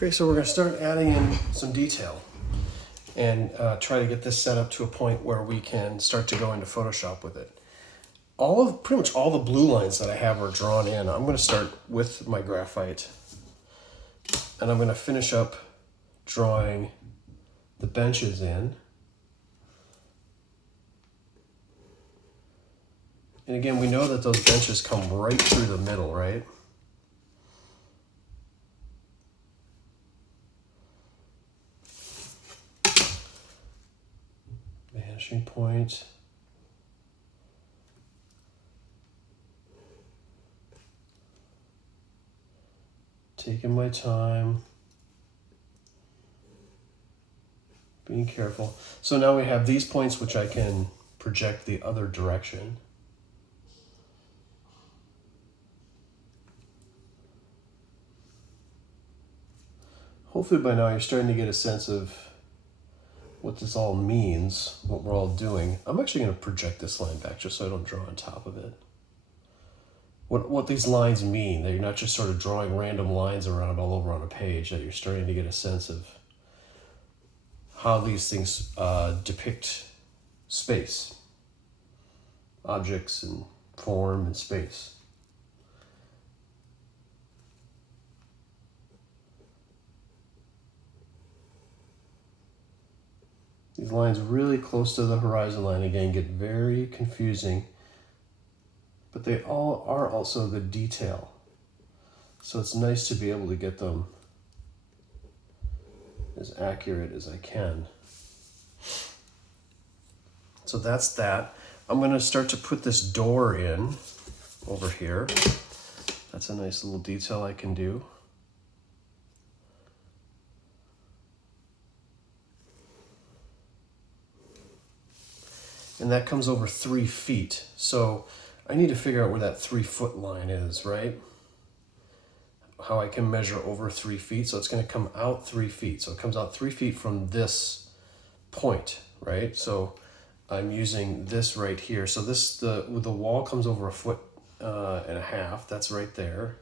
Okay, so we're going to start adding in some detail and try to get this set up to a point where we can start to go into Photoshop with it. Pretty much all the blue lines that I have are drawn in. I'm going to start with my graphite, and I'm going to finish up drawing the benches in. And again, we know that those benches come right through the middle, right? Vanishing point. Taking my time. Being careful. So now we have these points which I can project the other direction. Hopefully by now you're starting to get a sense of what this all means, what we're all doing. I'm actually going to project this line back just so I don't draw on top of it. What these lines mean, that you're not just sort of drawing random lines around all over on a page, that you're starting to get a sense of how these things depict space, objects and form and space. These lines really close to the horizon line, again, get very confusing, but they all are also good detail. So it's nice to be able to get them as accurate as I can. So that's that. I'm going to start to put this door in over here. That's a nice little detail I can do. And that comes over 3 feet. So I need to figure out where that 3-foot line is, right? How I can measure over 3 feet. So it's going to come out 3 feet. So it comes out 3 feet from this point, right? So I'm using this right here. So the wall comes over 1.5 feet. That's right there.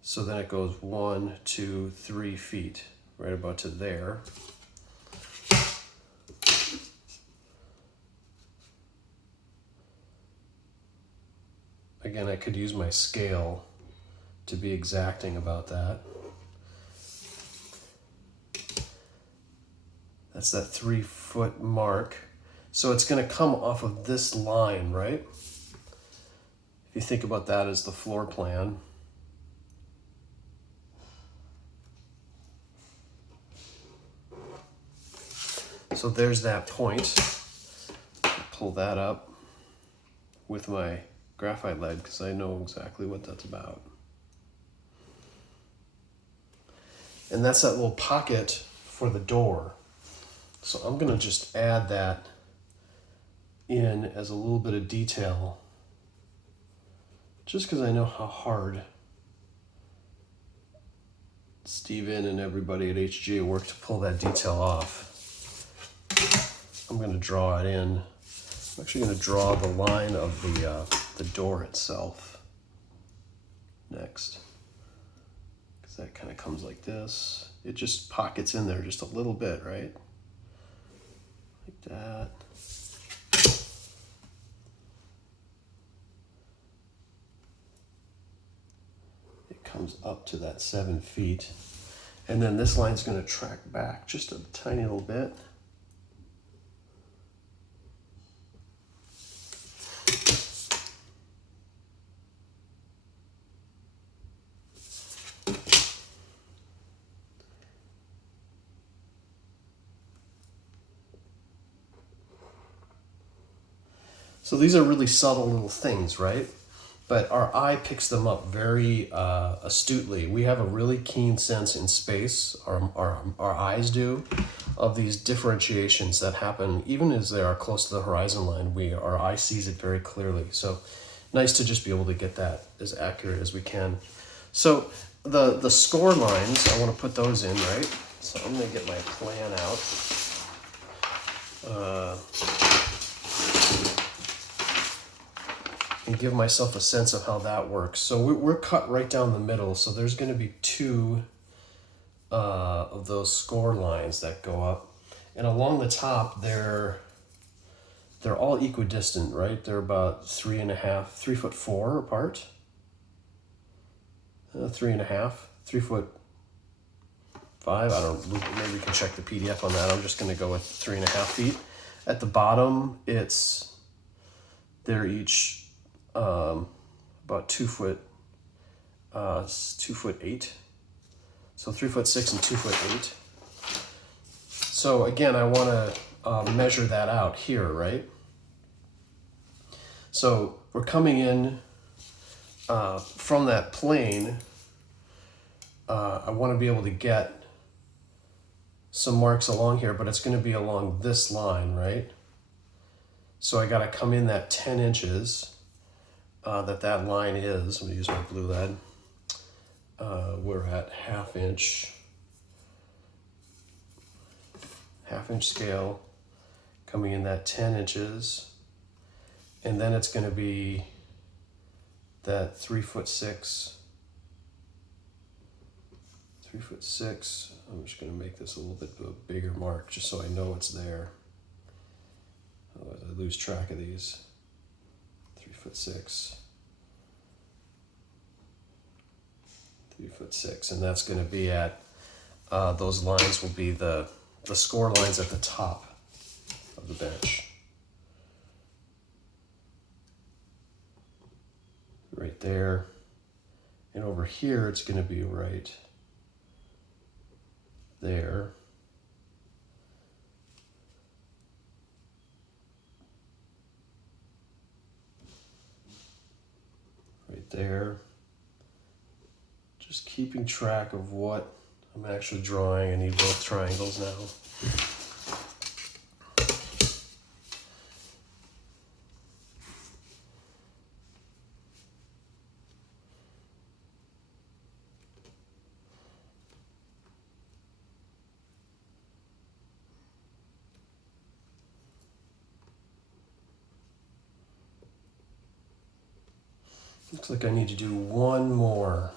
So then it goes 1, 2, 3 feet, right about to there. Again, I could use my scale to be exacting about that. That's that 3-foot mark. So it's going to come off of this line, right? If you think about that as the floor plan. So there's that point. Pull that up with my graphite lead because I know exactly what that's about. And that's that little pocket for the door. So I'm going to just add that in as a little bit of detail just because I know how hard Steven and everybody at HG worked to pull that detail off. I'm going to draw it in. I'm actually going to draw the line of the door itself next. Because that kind of comes like this. It just pockets in there just a little bit, right? Like that. It comes up to that 7 feet. And then this line's going to track back just a tiny little bit. So these are really subtle little things, right? But our eye picks them up very astutely. We have a really keen sense in space, our eyes do, of these differentiations that happen even as they are close to the horizon line. Our eye sees it very clearly. So nice to just be able to get that as accurate as we can. So the score lines, I want to put those in, right? So I'm going to get my plan out. And give myself a sense of how that works. So we're cut right down the middle, so there's going to be 2 of those score lines that go up. And along the top, they're all equidistant, right? They're about 3.5, 3'4" apart. 3.5, 3'5". I don't. Maybe we can check the PDF on that. I'm just going to go with 3.5 feet. At the bottom, they're each about 2 foot, 2'8". So 3'6" and 2'8". So again, I want to measure that out here, right? So we're coming in from that plane. I want to be able to get some marks along here, but it's going to be along this line, right? So I got to come in that 10 inches that line is. I'm going to use my blue lead. We're at half inch scale, coming in that 10 inches. And then it's going to be that 3'6". 3'6". I'm just going to make this a little bit of a bigger mark just so I know it's there. Otherwise I lose track of these. 3'6". 3'6", and that's going to be at those lines will be the score lines at the top of the bench. Right there. And over here it's going to be right there. Right there. Just keeping track of what I'm actually drawing. I need both triangles now. Looks like I need to do one more.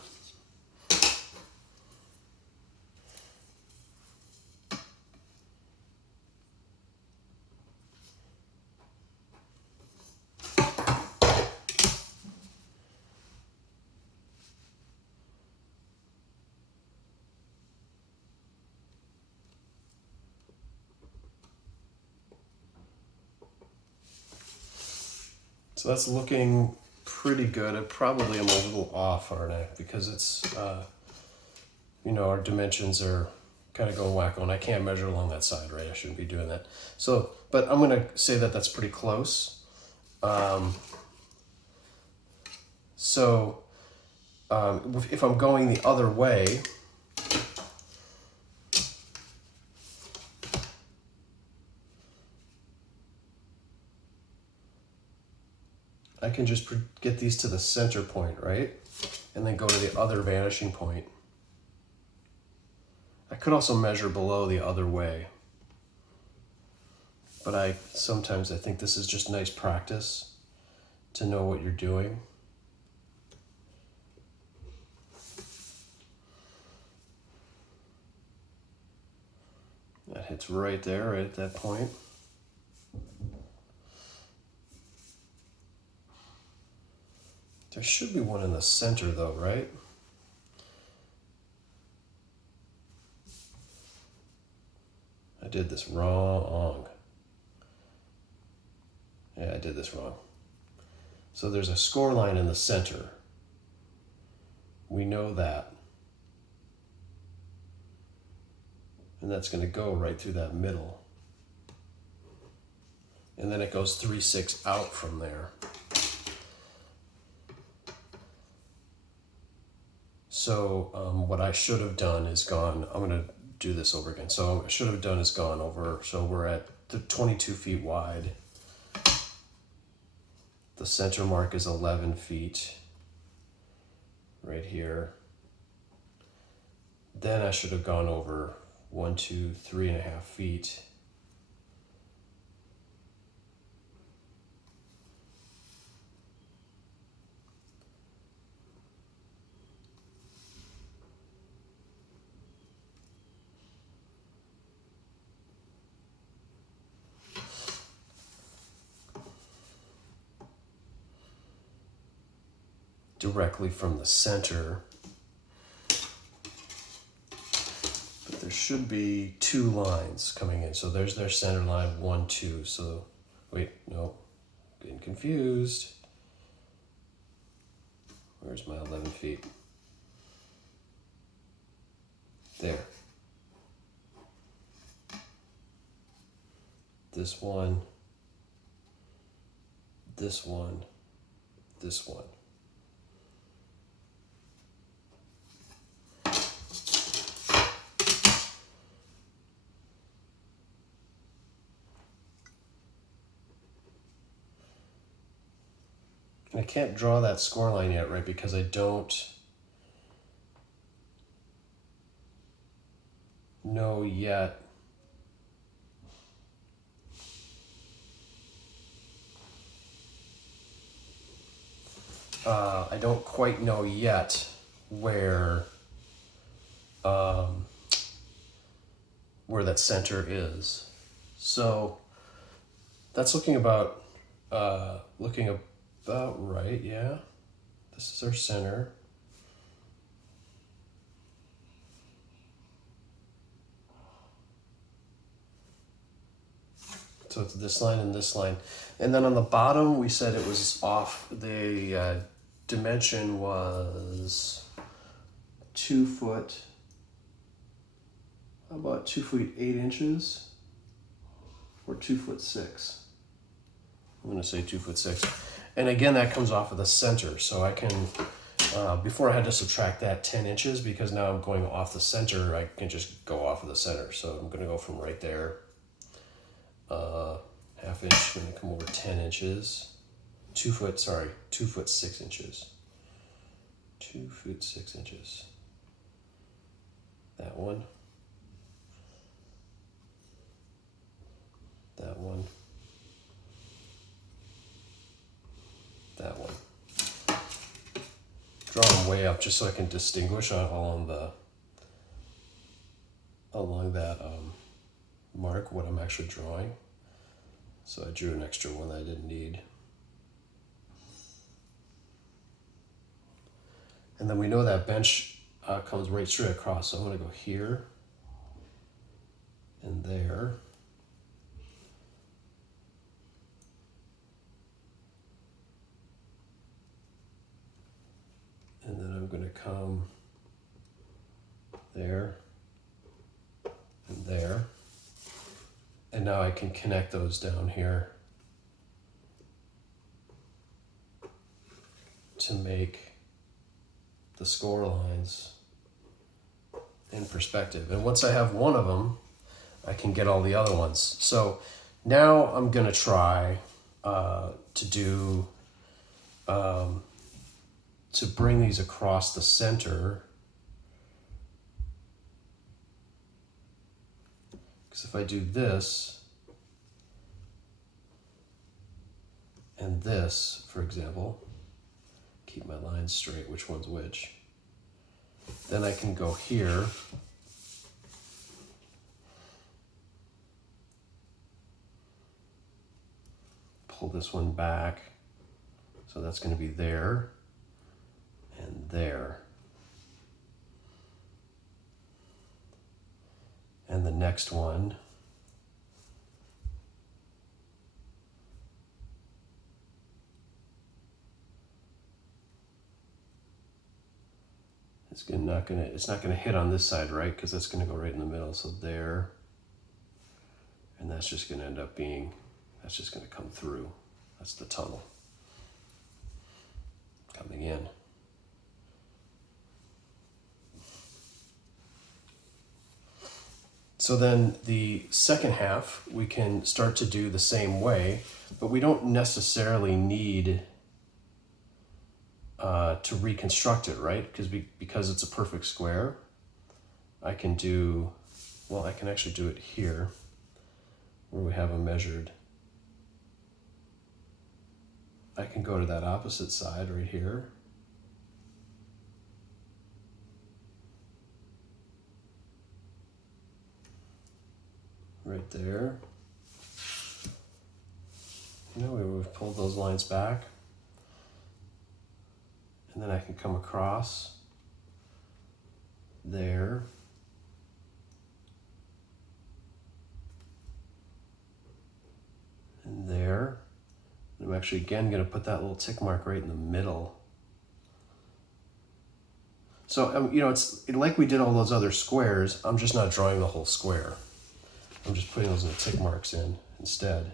So that's looking pretty good. I probably am a little off, aren't I? Because it's, our dimensions are kind of going wacko, and I can't measure along that side, right? I shouldn't be doing that. So, but I'm going to say that that's pretty close. If I'm going the other way, I can just get these to the center point, right? And then go to the other vanishing point. I could also measure below the other way. But sometimes I think this is just nice practice to know what you're doing. That hits right there, right at that point. There should be one in the center though, right? I did this wrong. Yeah, I did this wrong. So there's a score line in the center. We know that. And that's going to go right through that middle. And then it goes 3'6" out from there. So what I should have done is I'm going to do this over again. So what I should have done is gone over. So we're at the 22 feet wide. The center mark is 11 feet right here. Then I should have gone over 1, 2, 3.5 feet. directly from the center. But there should be 2 lines coming in. So there's their center line, 1, 2. So, wait, no, getting confused. Where's my 11 feet? There. This one, this one, this one. And I can't draw that score line yet, right? Because I don't know yet I don't quite know yet where that center is. So that's looking about right, yeah. This is our center. So it's this line and this line. And then on the bottom, we said it was off. The dimension was 2 foot. How about 2 feet 8 inches? Or 2 foot 6? I'm going to say 2 foot 6. And again, that comes off of the center. So I can, before I had to subtract that 10 inches because now I'm going off the center, I can just go off of the center. So I'm going to go from right there. Half inch, I'm going to come over 10 inches. 2 foot 6 inches. 2 feet 6 inches. That one. That one. That one. Draw them way up just so I can distinguish along that mark what I'm actually drawing. So I drew an extra one that I didn't need. And then we know that bench comes right straight across. So I'm going to go here and there. And then I'm going to come there and there. And now I can connect those down here to make the score lines in perspective. And once I have one of them, I can get all the other ones. So now I'm going to try to do, to bring these across the center. Because if I do this and this, for example, keep my lines straight, which one's which, then I can go here pull this one back, so that's going to be there and there. And the next one it's not gonna hit on this side, right? Because that's gonna go right in the middle. So there, and that's just gonna end up being, that's just gonna come through. That's the tunnel coming in. So then the second half, we can start to do the same way, but we don't necessarily need to reconstruct it, right? Because it's a perfect square, I can do, well, I can actually do it here where we have them measured. I can go to that opposite side right here. Right there. You know, we've pulled those lines back. And then I can come across there. And there. I'm actually again going to put that little tick mark right in the middle. So, you know, it's like we did all those other squares. I'm just not drawing the whole square. I'm just putting those little tick marks in instead.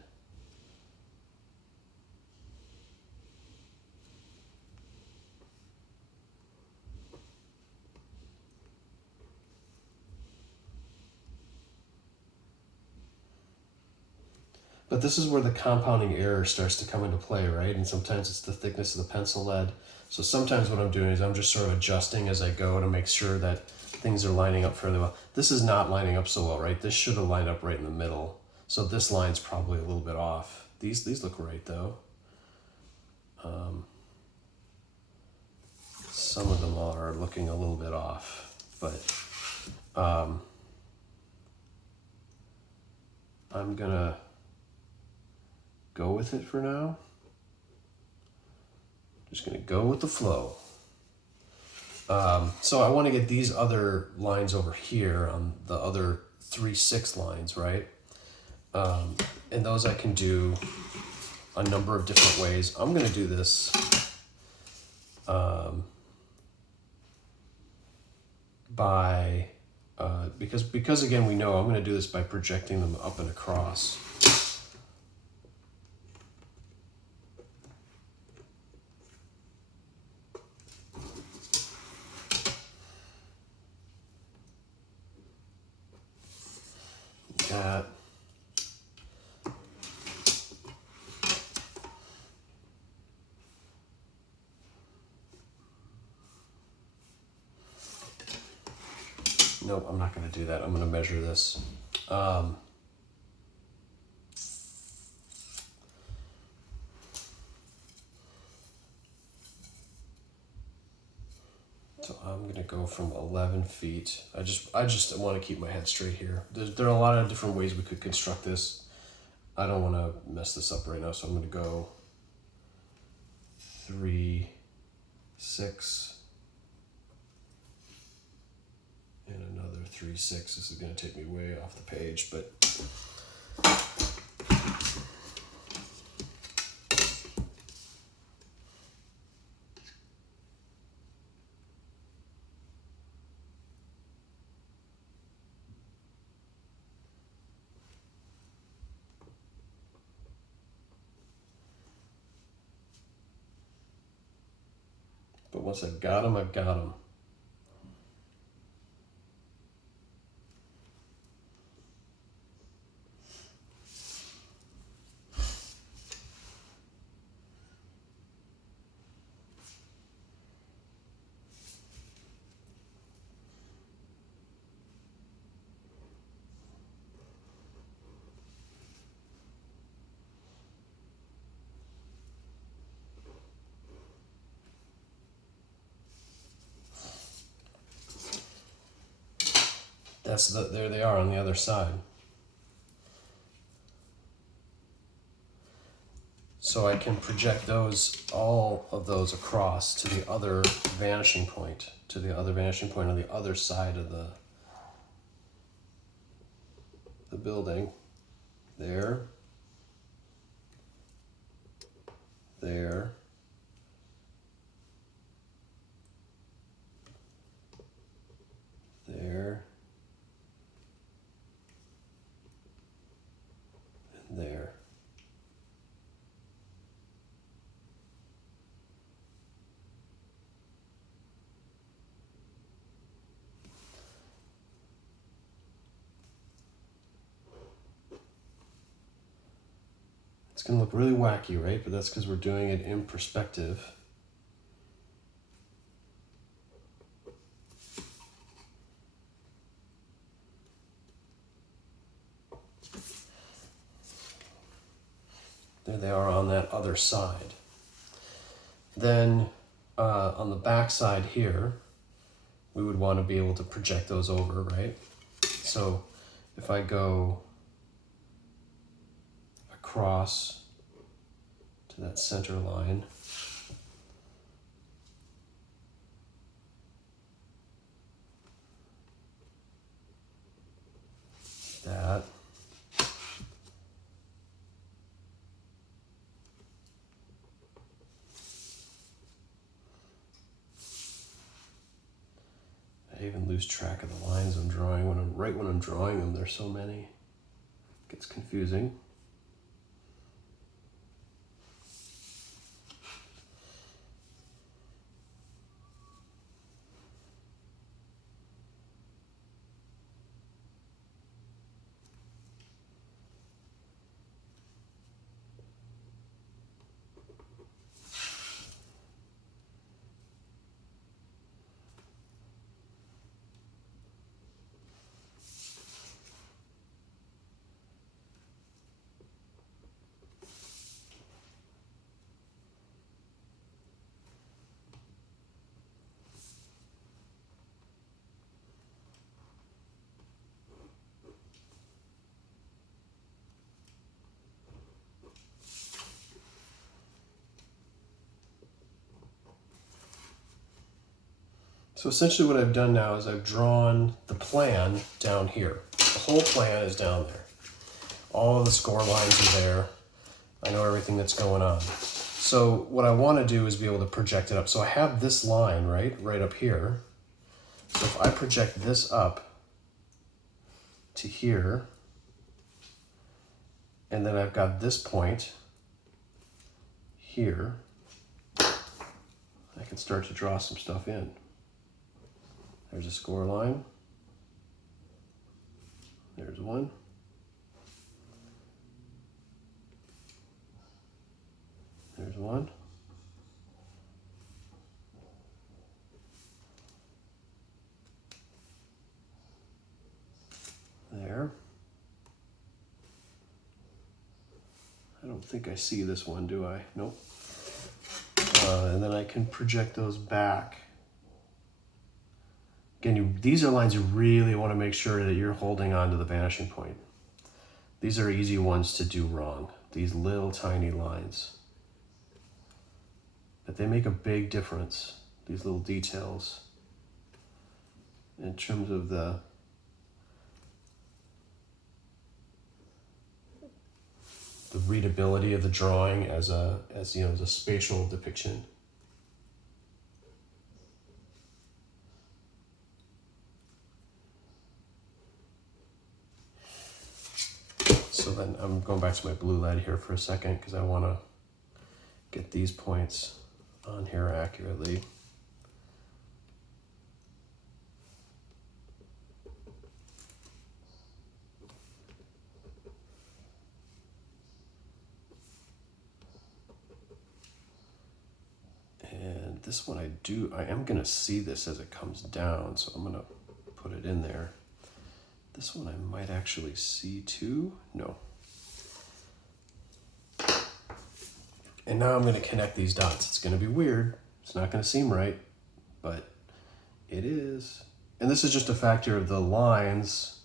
But this is where the compounding error starts to come into play, right? And sometimes it's the thickness of the pencil lead. So sometimes what I'm doing is I'm just sort of adjusting as I go to make sure that things are lining up fairly well. This is not lining up so well, right? This should have lined up right in the middle. So this line's probably a little bit off. These look right though. Some of them are looking a little bit off, but I'm gonna go with it for now. Just gonna go with the flow. So I want to get these other lines over here on the other 3/6 lines, right? And those I can do a number of different ways. I'm gonna do this by because again we know I'm gonna do this by projecting them up and across. That. Nope, I'm not going to do that. I'm going to measure this. So I'm going to go from 11 feet. I just want to keep my head straight here. There are a lot of different ways we could construct this. I don't want to mess this up right now, so I'm going to go 3, 6, and another 3, 6. This is going to take me way off the page, but once I've got them, I've got them. There they are on the other side. So I can project all of those across to the other vanishing point, on the other side of the building. There. There. There. There. It's going to look really wacky, right? But that's because we're doing it in perspective. There they are on that other side. Then on the back side here, we would want to be able to project those over, right? So if I go across to that center line, lose track of the lines I'm drawing when I'm drawing them. There's so many. It gets confusing. So essentially what I've done now is I've drawn the plan down here. The whole plan is down there. All of the score lines are there. I know everything that's going on. So what I want to do is be able to project it up. So I have this line, right up here. So if I project this up to here, and then I've got this point here, I can start to draw some stuff in. There's a score line. There's one. There's one. There. I don't think I see this one, do I? Nope. And then I can project those back. Again, these are lines you really want to make sure that you're holding on to the vanishing point. These are easy ones to do wrong, these little tiny lines. But they make a big difference, these little details, in terms of the readability of the drawing as a spatial depiction. So then I'm going back to my blue lead here for a second because I want to get these points on here accurately. And this one I am going to see this as it comes down, so I'm going to put it in there. This one I might actually see too. No. And now I'm going to connect these dots. It's going to be weird. It's not going to seem right, but it is. And this is just a factor of the lines,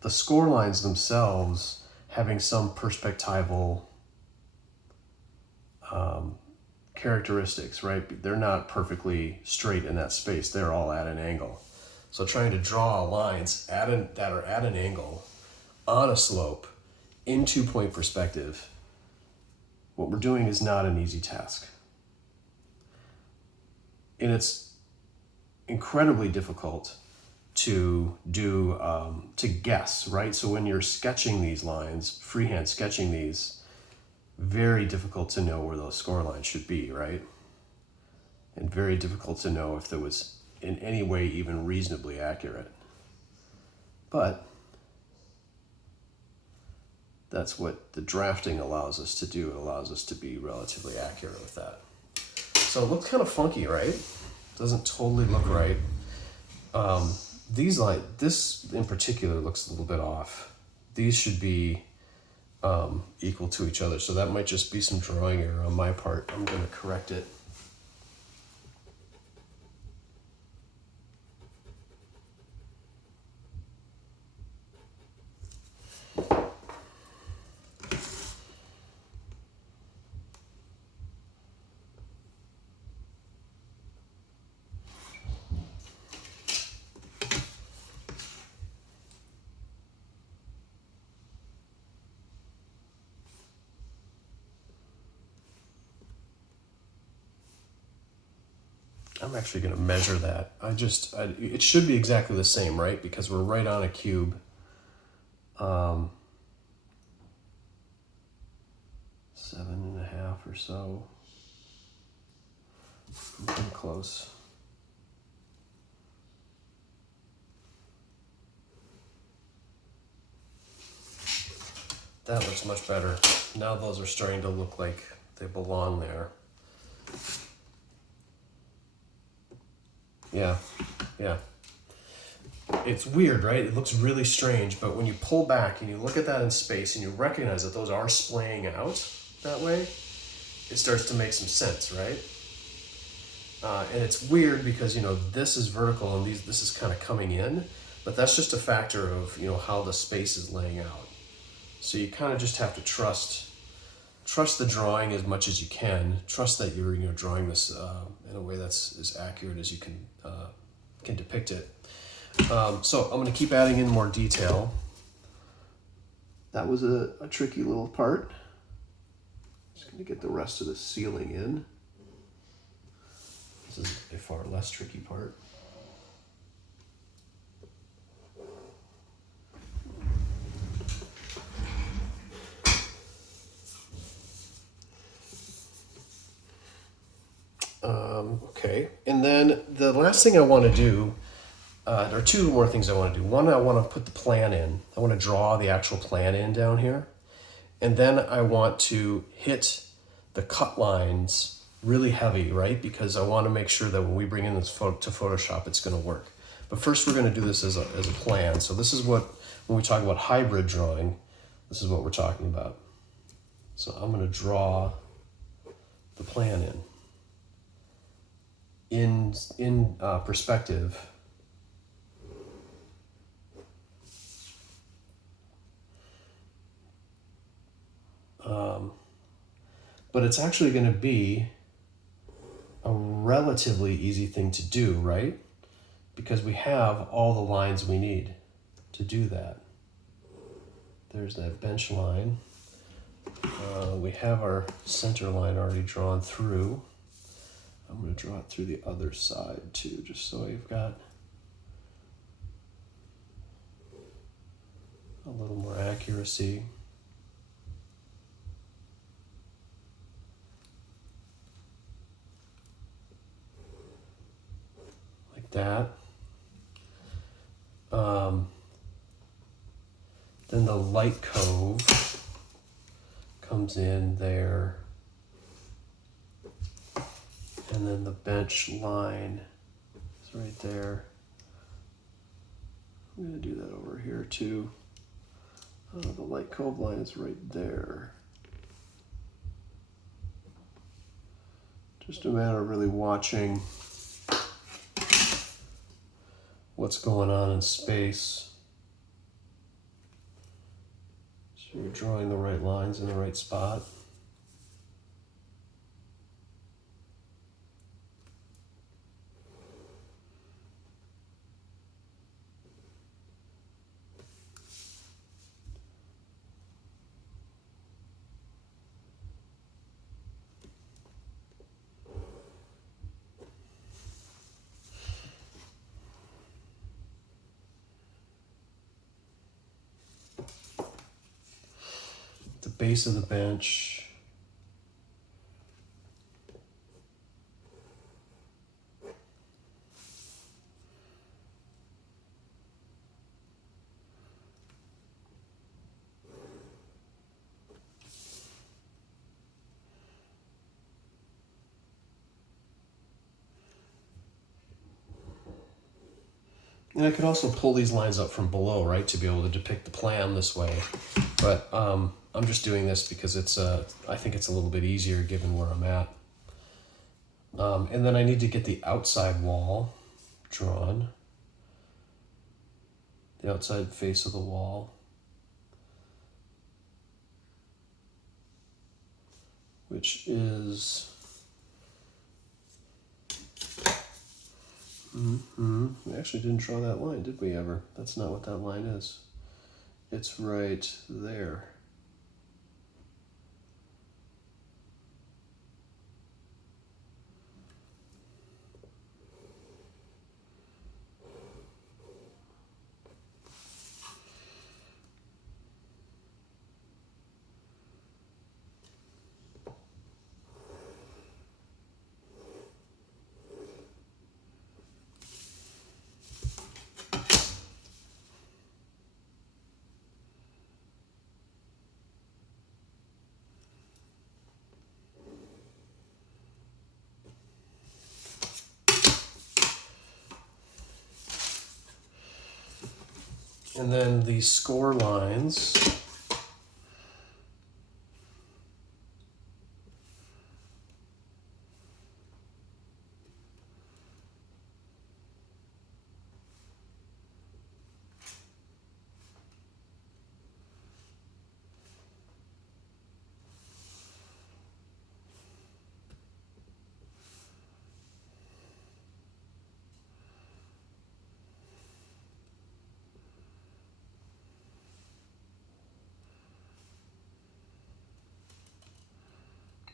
the score lines themselves having some perspectival characteristics, right? They're not perfectly straight in that space. They're all at an angle. So trying to draw lines that are at an angle on a slope in 2-point perspective, what we're doing is not an easy task. And it's incredibly difficult to do, to guess, right? So when you're sketching these lines, freehand sketching these, very difficult to know where those score lines should be, right? And very difficult to know if there was in any way even reasonably accurate. But that's what the drafting allows us to do. It allows us to be relatively accurate with that. So it looks kind of funky, right? Doesn't totally look right. This in particular looks a little bit off. These should be equal to each other. So that might just be some drawing error on my part. I'm going to correct it. I'm actually going to measure that. It should be exactly the same, right? Because we're right on a cube. 7.5 or so. I'm getting close. That looks much better. Now those are starting to look like they belong there. Yeah, yeah. It's weird, right? It looks really strange, but when you pull back and you look at that in space and you recognize that those are splaying out that way, it starts to make some sense, right? And it's weird because, you know, this is vertical and this is kind of coming in, but that's just a factor of, you know, how the space is laying out. So you kind of just have to trust the drawing as much as you can. Trust that you're, you know, drawing this in a way that's as accurate as you can depict it. So I'm going to keep adding in more detail. That was a tricky little part. Just going to get the rest of the ceiling in. This is a far less tricky part. Okay, and then the last thing I want to do, there are two more things I want to do. One, I want to put the plan in. I want to draw the actual plan in down here. And then I want to hit the cut lines really heavy, right? Because I want to make sure that when we bring in this to Photoshop, it's going to work. But first we're going to do this as a plan. So this is what, when we talk about hybrid drawing, this is what we're talking about. So I'm going to draw the plan in perspective. But it's actually going to be a relatively easy thing to do, right? Because we have all the lines we need to do that. There's that bench line. We have our center line already drawn through. I'm going to draw it through the other side too, just so I've got a little more accuracy. Like that. Then the light cove comes in there. And then the bench line is right there. I'm going to do that over here too. The light cove line is right there. Just a matter of really watching what's going on in space. So you're drawing the right lines in the right spot. The base of the bench. And I could also pull these lines up from below, right, to be able to depict the plan this way. But I'm just doing this because it's I think it's a little bit easier given where I'm at. And then I need to get the outside wall drawn. The outside face of the wall. Which is... We actually didn't draw that line, did we ever? That's not what that line is. It's right there. And then the score lines.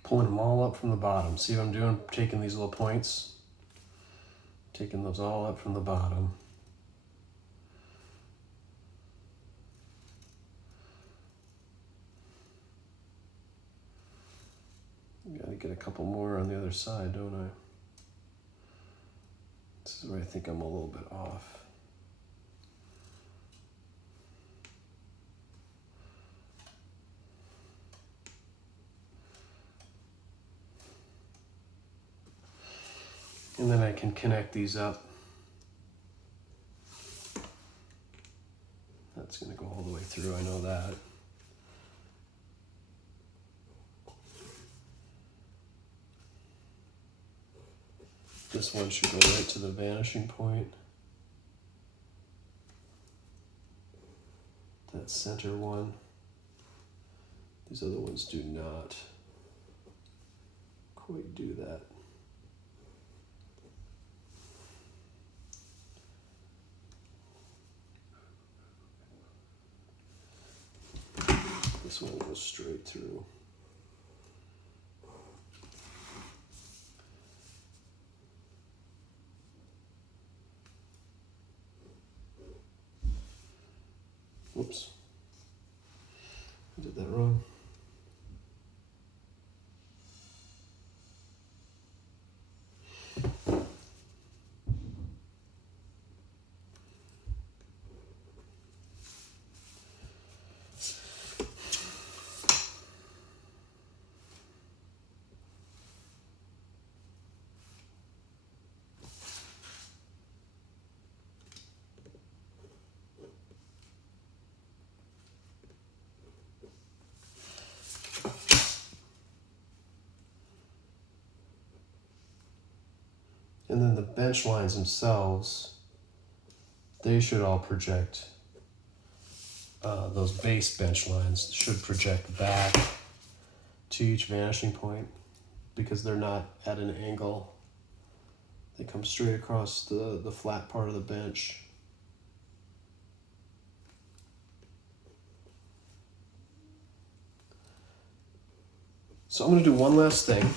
Pulling them all up from the bottom. See what I'm doing? Taking these little points, taking those all up from the bottom. Gotta get a couple more on the other side, don't I? This is where I think I'm a little bit off. And then I can connect these up. That's going to go all the way through, I know that. This one should go right to the vanishing point. That center one. These other ones do not quite do that. This one goes straight through. Whoops. I did that wrong. And then the bench lines themselves, they should all project. Those base bench lines should project back to each vanishing point because they're not at an angle. They come straight across the flat part of the bench. So I'm going to do one last thing.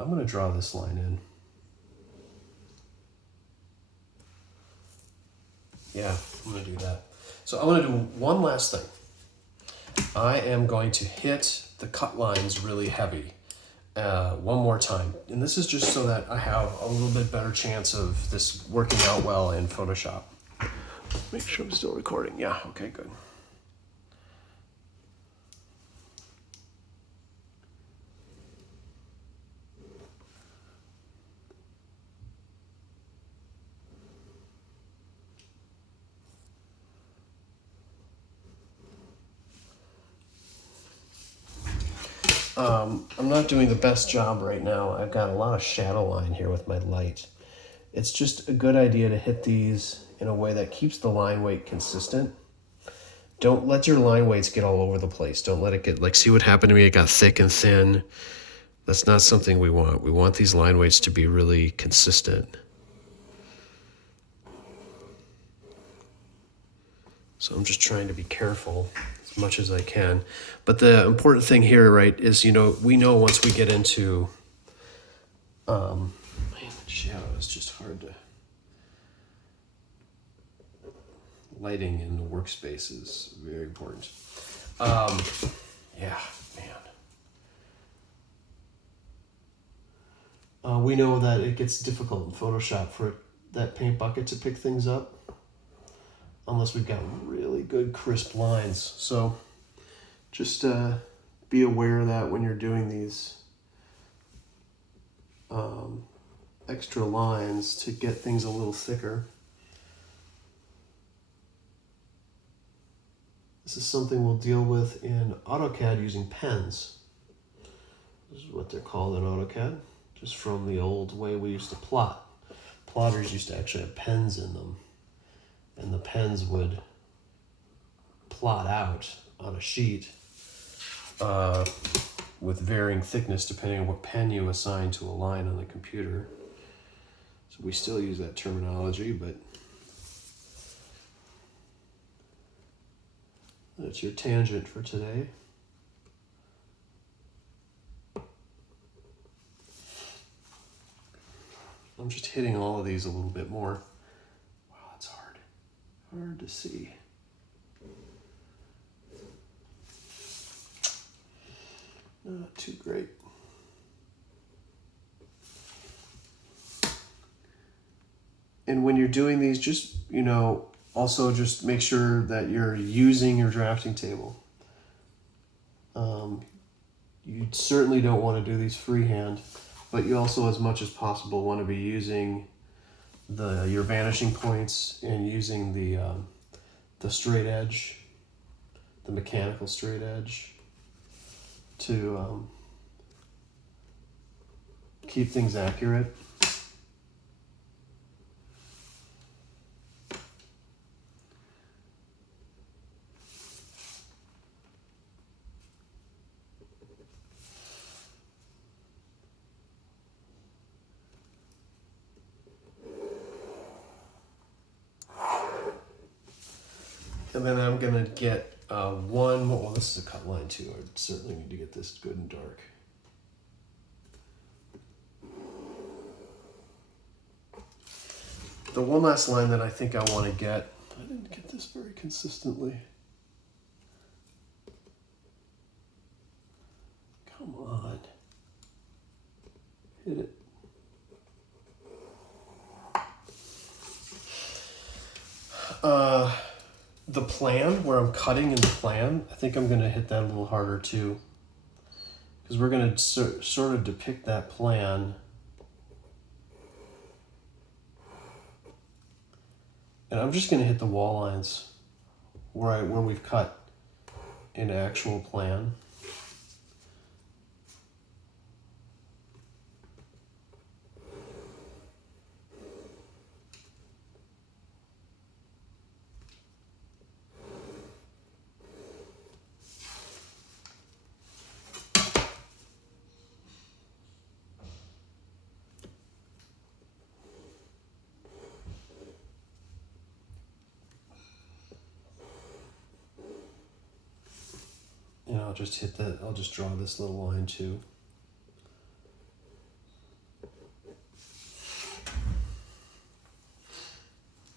I'm going to draw this line in. Yeah, I'm going to do that. So I'm going to do one last thing. I am going to hit the cut lines really heavy one more time. And this is just so that I have a little bit better chance of this working out well in Photoshop. Make sure I'm still recording. Yeah, okay, good. I'm not doing the best job right now. I've got a lot of shadow line here with my light. It's just a good idea to hit these in a way that keeps the line weight consistent. Don't let your line weights get all over the place. Don't let it get, like, see what happened to me? It got thick and thin. That's not something we want. We want these line weights to be really consistent. So I'm just trying to be careful as much as I can. But the important thing here, right, is, we know once we get into, man, shadow is just hard to, lighting in the workspace is very important. Yeah, man. We know that it gets difficult in Photoshop for that paint bucket to pick things up unless we've got really good crisp lines. So just be aware of that when you're doing these extra lines to get things a little thicker. This is something we'll deal with in AutoCAD using pens. This is what they're called in AutoCAD, just from the old way we used to plot. Plotters used to actually have pens in them, and the pens would plot out on a sheet with varying thickness depending on what pen you assign to a line on the computer. So we still use that terminology, but that's your tangent for today. I'm just hitting all of these a little bit more. Wow, that's hard. Hard to see. Not too great. And when you're doing these, just, also just make sure that you're using your drafting table. You certainly don't want to do these freehand, but you also, as much as possible, want to be using your vanishing points and using the straight edge, the mechanical straight edge, to keep things accurate. And then I'm going to get one more. Well, this is a cut line too. I certainly need to get this good and dark. The one last line that I think I want to get, I didn't get this very consistently. Come on. Hit it. The plan, where I'm cutting in the plan, I think I'm going to hit that a little harder too. Because we're going to sort of depict that plan. And I'm just going to hit the wall lines where we've cut in actual plan. And I'll just hit that, I'll just draw this little line too.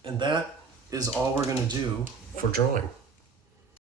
And that is all we're going to do for drawing.